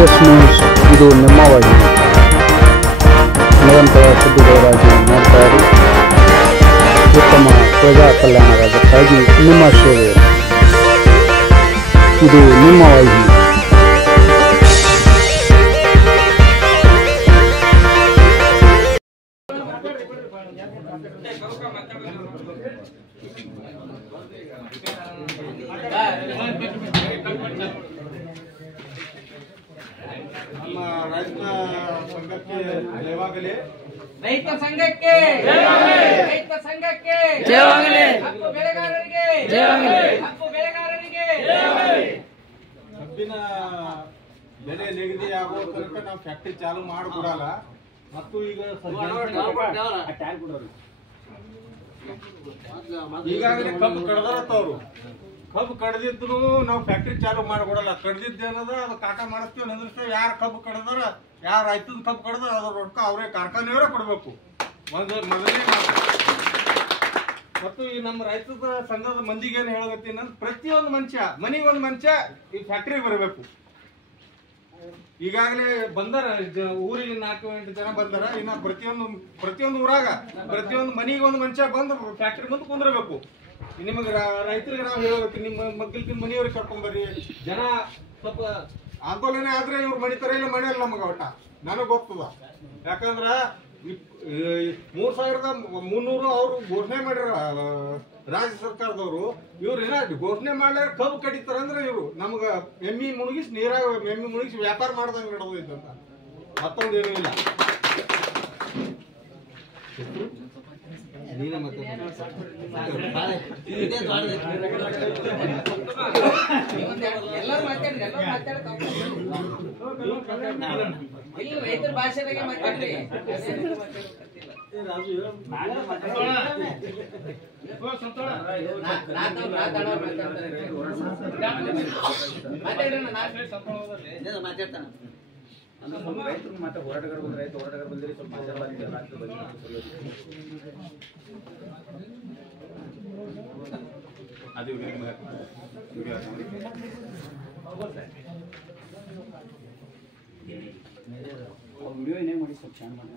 PS news ಇದು ನಿಮ್ಮ ವಾಹಿನಿ. ನಿರಂತರ ಸುದ್ದಿಗಳಿಗಾಗಿ ನೋಡ್ತಾ ಇರಿ. ಉತ್ತಮ ಪ್ರಜಾ ಕಲ್ಯಾಣಕ್ಕಾಗಿ ನಿಮ್ಮ ಸೇವೆ. ಇದು ನಿಮ್ಮ ವಾಹಿನಿ. ನಮ್ಮ ರೈತ ಸಂಘಕ್ಕೆ ಜಯವಾಗಲಿ. ರೈತ ಸಂಘಕ್ಕೆ ರೈತ ಸಂಘಕ್ಕೆ ಹಕ್ಕು ಬೆಳೆಗಾರರಿಗೆ ಹಕ್ಕು ಬೆಳೆಗಾರರಿಗೆ ಕಬ್ಬಿನ ಬೆಲೆ ನಿಗದಿಯಾಗುವ ತನಕ ನಾವು ಫ್ಯಾಕ್ಟರಿ ಚಾಲು ಮಾಡಿಕೊಡಲ್ಲ. ಮತ್ತು ಈಗ ಈಗಾಗಲೇ ಕಬ್ಬು ಕಡ್ದಾರತ್ತವ್ರು. ಕಬ್ಬು ಕಡ್ದಿದ್ರು ನಾವು ಫ್ಯಾಕ್ಟರಿ ಚಾಲು ಮಾಡಿಕೊಡಲ್ಲ. ಕಡ್ದಿದ್ದೇನದ ಅದು ಕಾಟ ಮಾಡಿಸ್ತೀವಿ ಅನ್ನೋದಷ್ಟೇ. ಯಾರು ಕಬ್ಬು ಕಡ್ದಾರ, ಯಾರು ರೈತದ ಕಬ್ಬು ಕಡ್ದಾರ ಅದ್ರ ರೊಕ್ಕ ಅವರೇ ಕಾರ್ಖಾನೆಯವರೇ ಕೊಡಬೇಕು. ಮೊದಲನೇ ಮಾತು. ಮತ್ತು ಈ ನಮ್ಮ ರೈತರ ಸಂಘದ ಮಂದಿಗೆ ಏನು ಹೇಳಕತ್ತೀನಿ ಅಂದ್ರೆ, ಪ್ರತಿಯೊಂದು ಮನುಷ್ಯ ಮನಿಗೊಂದು ಮನುಷ್ಯ ಈ ಫ್ಯಾಕ್ಟ್ರಿಗೆ ಬರಬೇಕು. ಈಗಾಗಲೇ ಬಂದಾರ, ಊರಿಗೆ 4-8 ಜನ ಬಂದಾರ. ಇನ್ನ ಪ್ರತಿಯೊಂದು ಊರಾಗ ಪ್ರತಿಯೊಂದು ಮನಿಗೆ ಒಂದು ಮನುಷ್ಯ ಬಂದು ಫ್ಯಾಕ್ಟ್ರಿ ಮುಂದೆ ಕುಂದಿರ್ಬೇಕು. ನಿಮಗೆ ರೈತರಿಗೆ ನಾವು ಹೇಳಬೇಕು, ನಿಮ್ಮ ಮಗ್ಗಲ್ಕಿನ ಮನೆಯವ್ರಿಗೆ ಕರ್ಕೊಂಡ್ಬರ್ರಿ. ಜನ ಸ್ವಲ್ಪ ಆಂದೋಲನ ಆದ್ರೆ ಇವ್ರು ಮಣಿತಾರ ಇಲ್ಲ ಮನೆಯಲ್ಲ ನಮಗ ಒಟ್ಟ ನನಗೆ ಗೊತ್ತದ. ಯಾಕಂದ್ರ 3,300 ಅವ್ರು ಘೋಷಣೆ ಮಾಡ್ಯಾರ ರಾಜ್ಯ ಸರ್ಕಾರದವರು. ಇವ್ರು ಏನ ಘೋಷಣೆ ಮಾಡ್ಲಾರ ಕಬ್ಬು ಕಡಿತಾರ ಅಂದ್ರೆ ಇವ್ರು ನಮ್ಗ ಎಮ್ಮಿ ಮುಳುಗಿಸಿ ನೀರಾಗ ಎಮ್ಮಿ ಮುಳುಗಿಸಿ ವ್ಯಾಪಾರ ಮಾಡ್ದಂಗ ನಡೆದೈತಂತ. ಮತ್ತೊಂದೇನು ಇಲ್ಲ. ನೀನೇ ಮತ್ತೆ ಎಲ್ಲರೂ ರೈತರ ಭಾಷೆದಾಗೆ ಮಾತಾಡ್ರಿ. ರೈತರು ಮತ್ತೆ ಹೋರಾಟಗಾರ ಬಂದ್ರೆ ಹೋರಾಟಗಾರ ಬಂದಿರಿ ಸ್ವಲ್ಪ ಅದು ವಿಡಿಯೋ ಏನೇ ಮಾಡಿ ಸ್ವಲ್ಪ ಚಾನ್ ಮಾಡಿ